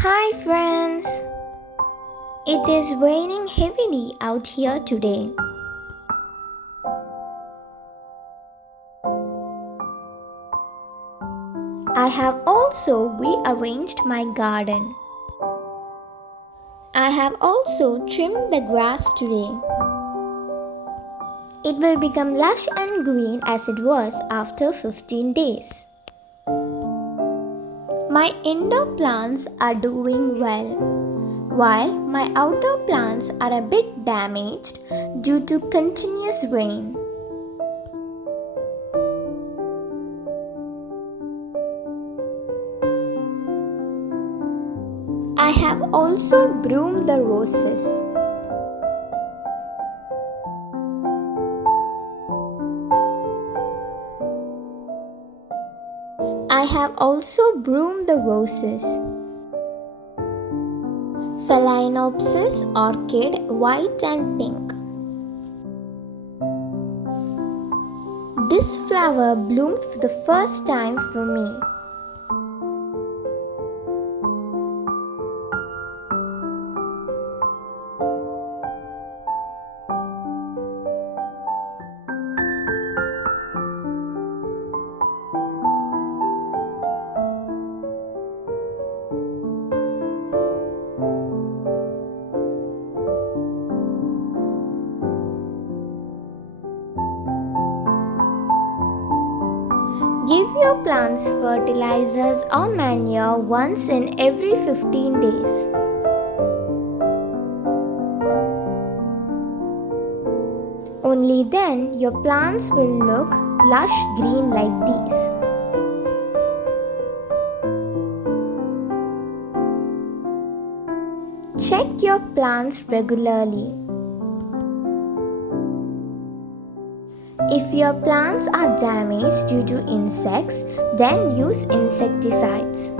Hi friends! It is raining heavily out here today. I have also rearranged my garden. I have also trimmed the grass today. It will become lush and green as it was after 15 days. My indoor plants are doing well, while my outdoor plants are a bit damaged due to continuous rain. I have also broomed the roses. I have also broomed the roses. Phalaenopsis orchid, white and pink. This flower bloomed for the first time for me. Give your plants fertilizers or manure once in every 15 days. Only then your plants will look lush green like these. Check your plants regularly. If your plants are damaged due to insects, then use insecticides.